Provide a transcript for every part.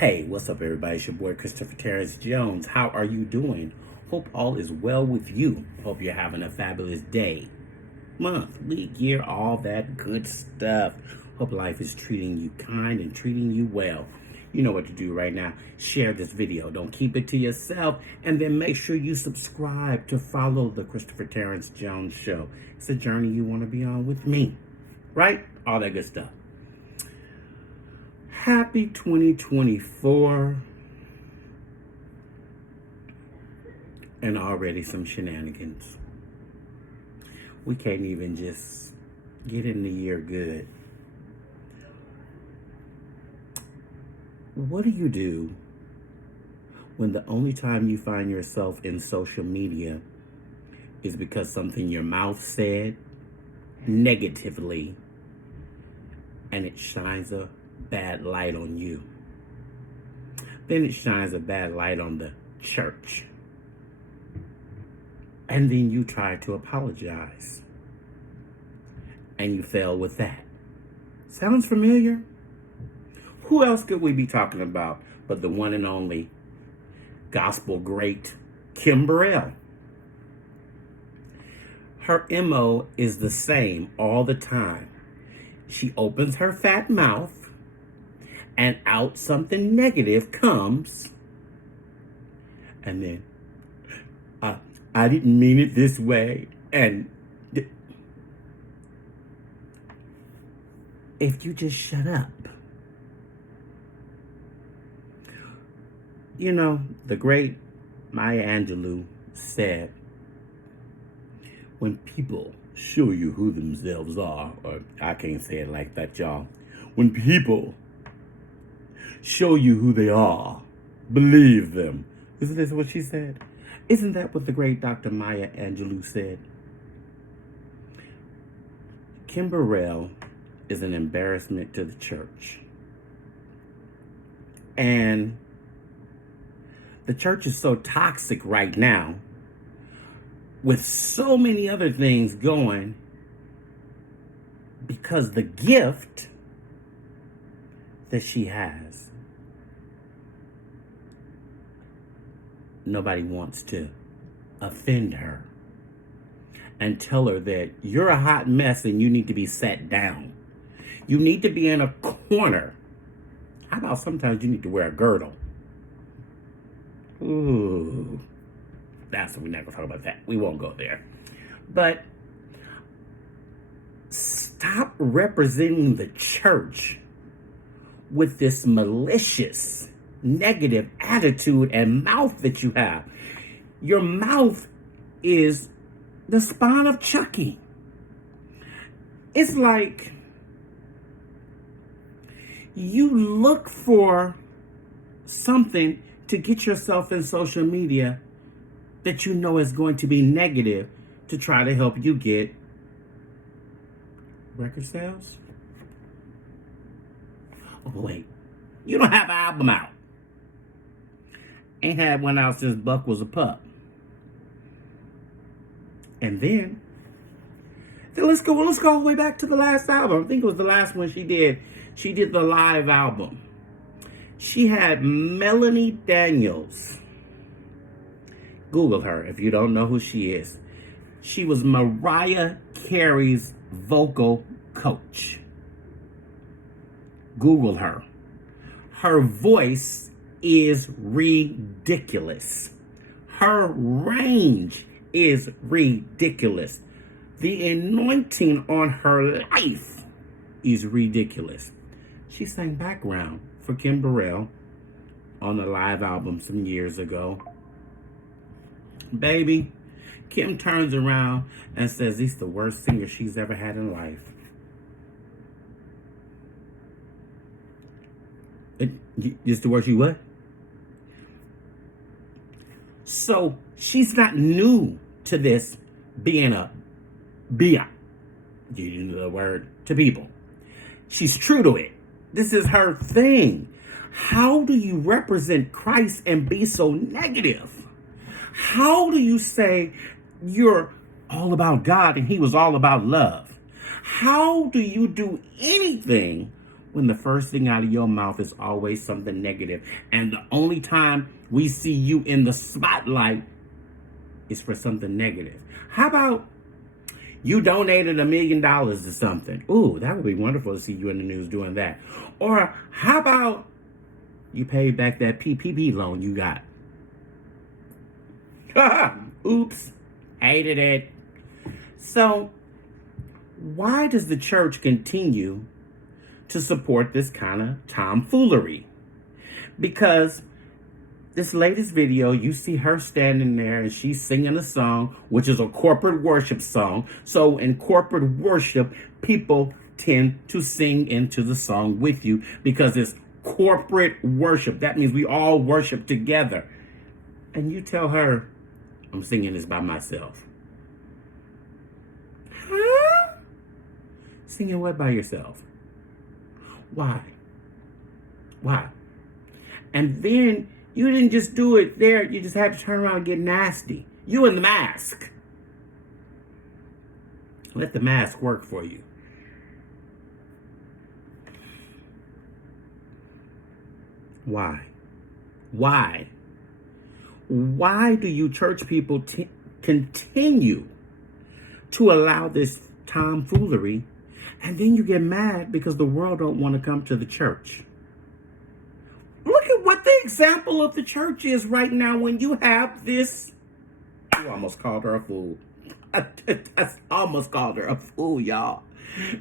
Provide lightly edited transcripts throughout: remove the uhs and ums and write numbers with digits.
Hey, what's up, everybody? It's your boy, Christopher Terrence Jones. How are you doing? Hope all is well with you. Hope you're having a fabulous day, month, week, year, all that good stuff. Hope life is treating you kind and treating you well. You know what to do right now. Share this video. Don't keep it to yourself. And then make sure you subscribe to follow the Christopher Terrence Jones Show. It's a journey you want to be on with me, right? All that good stuff. Happy 2024, and already some shenanigans. We can't even just get in the year good. What do you do when the only time you find yourself in social media is because something your mouth said negatively and it shines a bad light on you? Then it shines a bad light on the church. And then you try to apologize. And you fail with that. Sounds familiar? Who else could we be talking about but the one and only gospel great Kim Burrell? Her MO is the same all the time. She opens her fat mouth and out something negative comes, and then I didn't mean it this way. And if you just shut up. You know, the great Maya Angelou said, when people show you who themselves are, or I can't say it like that, y'all. When people show you who they are, believe them. Isn't this what she said? Isn't that what the great Dr. Maya Angelou said? Kim Burrell is an embarrassment to the church. And the church is so toxic right now, with so many other things going, because the gift that she has, nobody wants to offend her and tell her that you're a hot mess and you need to be sat down. You need to be in a corner. How about sometimes you need to wear a girdle? Ooh, we're not gonna talk about that. We won't go there. But stop representing the church with this malicious, negative attitude and mouth that you have. Your mouth is the spawn of Chucky. It's like you look for something to get yourself in social media that you know is going to be negative to try to help you get record sales. Oh, wait. You don't have an album out. Ain't had one out since Buck was a pup. And then let's go all the way back to the last album. I think it was the last one she did. She did the live album. She had Melanie Daniels. Google her if you don't know who she is. She was Mariah Carey's vocal coach. Google her. Her voice is ridiculous. Her range is ridiculous. The anointing on her life is ridiculous. She sang background for Kim Burrell on the live album some years ago. Baby, Kim turns around and says he's the worst singer she's ever had in life. It's the worst you what? So she's not new to this being a you know the word, to people. She's true to it. This is her thing. How do you represent Christ and be so negative? How do you say you're all about God and he was all about love? How do you do anything when the first thing out of your mouth is always something negative, and the only time we see you in the spotlight is for something negative? How about you donated $1 million to something? Ooh, that would be wonderful to see you in the news doing that. Or how about you paid back that PPP loan you got? Oops, hated it. So why does the church continue to support this kind of tomfoolery? Because this latest video, you see her standing there and she's singing a song, which is a corporate worship song. So in corporate worship, people tend to sing into the song with you because it's corporate worship. That means we all worship together. And you tell her, I'm singing this by myself. Huh? Singing what by yourself? Why? Why? And then you didn't just do it there. You just had to turn around and get nasty. You and the mask. Let the mask work for you. Why? Why? Why do you church people continue to allow this tomfoolery, and then you get mad because the world don't want to come to the church? Look at what the example of the church is right now when you have this. I almost called her a fool. I almost called her a fool, y'all,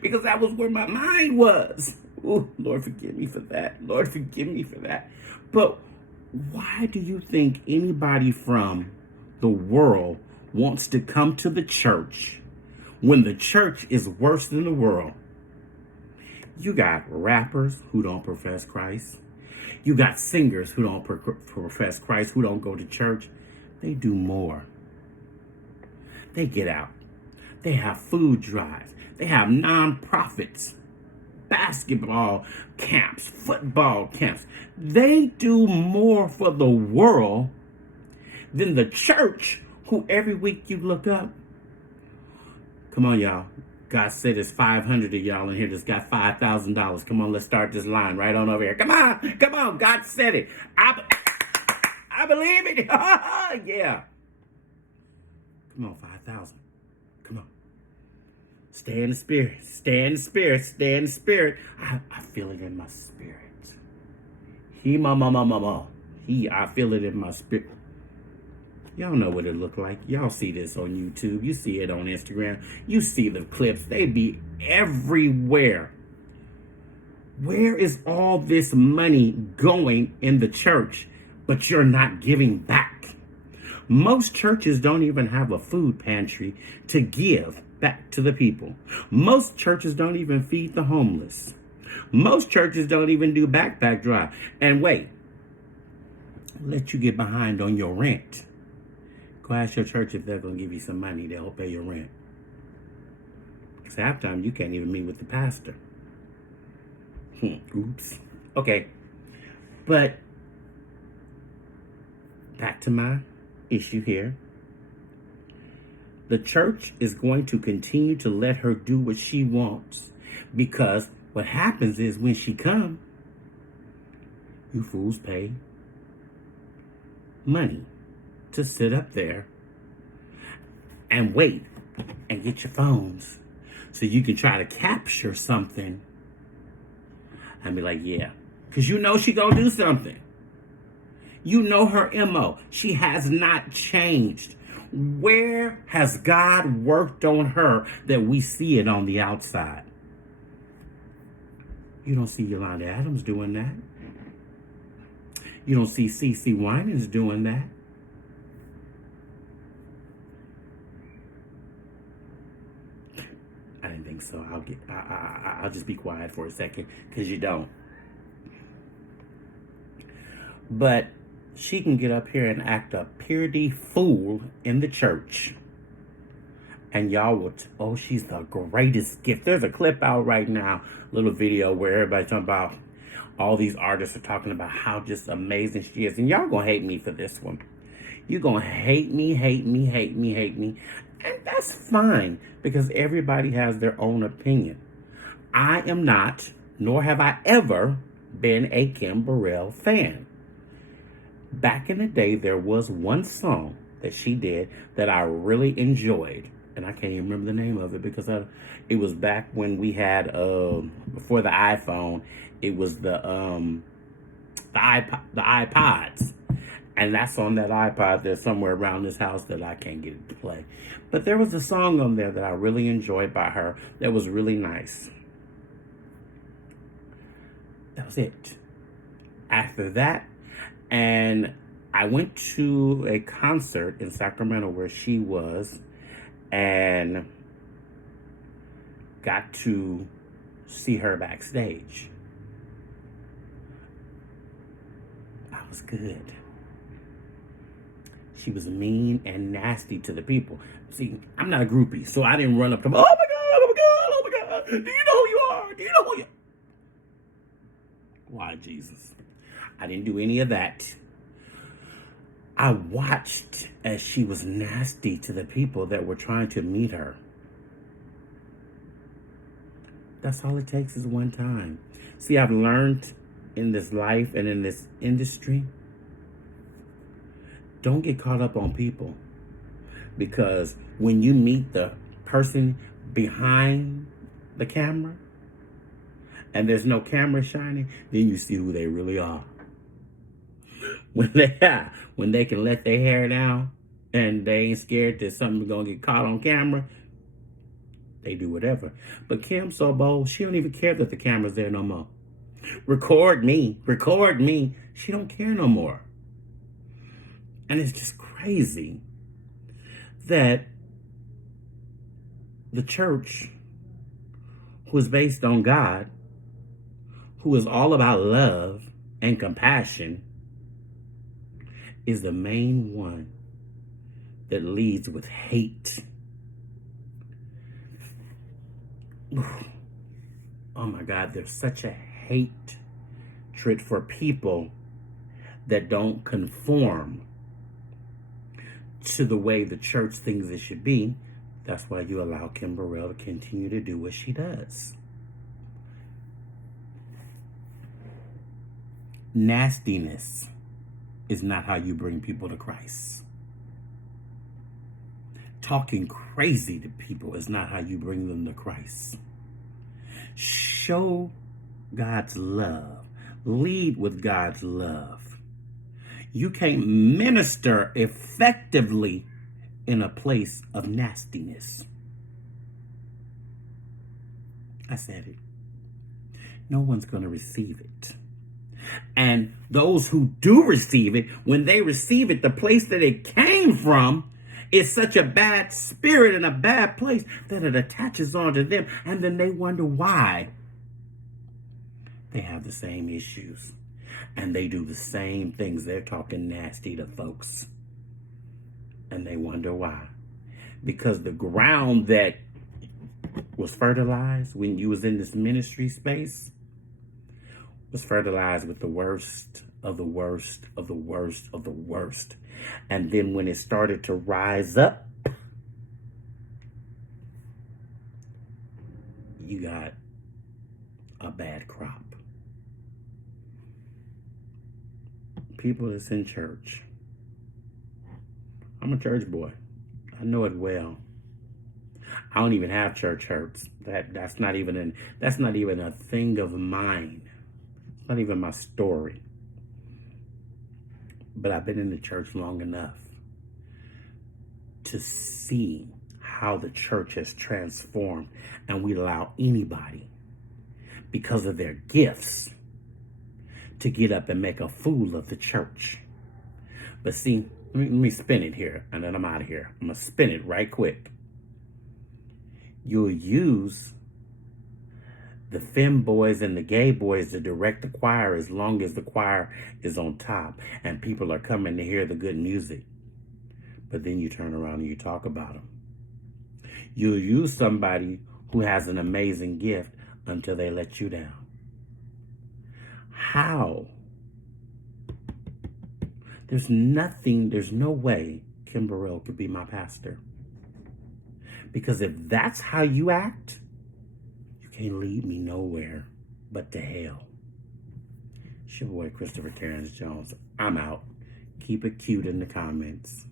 because that was where my mind was. Ooh, Lord, forgive me for that. Lord, forgive me for that. But why do you think anybody from the world wants to come to the church when the church is worse than the world? You got rappers who don't profess Christ. You got singers who don't profess Christ, who don't go to church. They do more. They get out. They have food drives. They have nonprofits, basketball camps, football camps. They do more for the world than the church, who every week you look up. Come on, y'all. God said there's 500 of y'all in here that's got $5,000. Come on, let's start this line right on over here. Come on. God said it. I believe it. Yeah. Come on, 5,000. Come on. Stay in the spirit. Stay in the spirit. Stay in the spirit. I feel it in my spirit. I feel it in my spirit. Y'all know what it look like. Y'all see this on YouTube. You see it on Instagram. You see the clips. They be everywhere. Where is all this money going in the church, but you're not giving back? Most churches don't even have a food pantry to give back to the people. Most churches don't even feed the homeless. Most churches don't even do backpack drive. And wait, let you get behind on your rent. Go ask your church if they're going to give you some money to help pay your rent. Because half the time you can't even meet with the pastor. Oops. Okay. But back to my issue here. The church is going to continue to let her do what she wants, because what happens is when she comes, you fools pay money to sit up there and wait and get your phones so you can try to capture something and be like, yeah, because you know she gonna do something. You know her MO. She has not changed. Where has God worked on her that we see it on the outside? You don't see Yolanda Adams doing that. You don't see CeCe Winans doing that. I didn't think so. I'll just be quiet for a second, because you don't. But she can get up here and act a purity fool in the church, and y'all will, oh, she's the greatest gift. There's a clip out right now, little video where everybody's talking about, all these artists are talking about how just amazing she is. And y'all gonna hate me for this one. You're gonna hate me. And that's fine, because everybody has their own opinion. I am not nor have I ever been a Kim Burrell fan. Back in the day, there was one song that she did that I really enjoyed, and I can't even remember the name of it because it was back when we had before the iPhone. It was the iPods, and that's on that iPod that's somewhere around this house that I can't get it to play. But there was a song on there that I really enjoyed by her that was really nice. That was it. After that, and I went to a concert in Sacramento where she was and got to see her backstage. I was good. She was mean and nasty to the people. See, I'm not a groupie, so I didn't run up to them. Oh my God, oh my God, oh my God. Do you know who you are? Do you know who you are? Why, Jesus? I didn't do any of that. I watched as she was nasty to the people that were trying to meet her. That's all it takes is one time. See, I've learned in this life and in this industry, don't get caught up on people. Because when you meet the person behind the camera and there's no camera shining, then you see who they really are. When they can let their hair down and they ain't scared that something's gonna get caught on camera, they do whatever. But Kim's so bold, she don't even care that the camera's there no more. Record me. She don't care no more. And it's just crazy that the church, who is based on God, who is all about love and compassion, is the main one that leads with hate. Oh my God, there's such a hatred for people that don't conform to the way the church thinks it should be. That's why you allow Kim Burrell to continue to do what she does. Nastiness is not how you bring people to Christ. Talking crazy to people is not how you bring them to Christ. Show God's love. Lead with God's love. You can't minister effectively in a place of nastiness. I said it. No one's going to receive it. And those who do receive it, when they receive it, the place that it came from is such a bad spirit and a bad place that it attaches onto them. And then they wonder why they have the same issues. And they do the same things. They're talking nasty to folks. And they wonder why. Because the ground that was fertilized when you was in this ministry space was fertilized with the worst of the worst of the worst of the worst. And then when it started to rise up, you got a bad crop. People that's in church. I'm a church boy. I know it well. I don't even have church hurts. That's not even a thing of mine. It's not even my story. But I've been in the church long enough to see how the church has transformed, and we allow anybody, because of their gifts, to get up and make a fool of the church. But see, let me spin it here, and then I'm out of here. I'm going to spin it right quick. You'll use the femme boys and the gay boys to direct the choir as long as the choir is on top and people are coming to hear the good music. But then you turn around and you talk about them. You'll use somebody who has an amazing gift until they let you down. How? There's no way Kim Burrell could be my pastor. Because if that's how you act, you can't lead me nowhere. but to hell. It's your boy, Christopher Terrence Jones. I'm out. Keep it cute in the comments.